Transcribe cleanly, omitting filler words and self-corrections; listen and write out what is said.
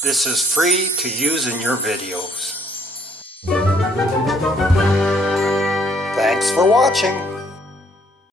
This is free to use in your videos. Thanks for watching.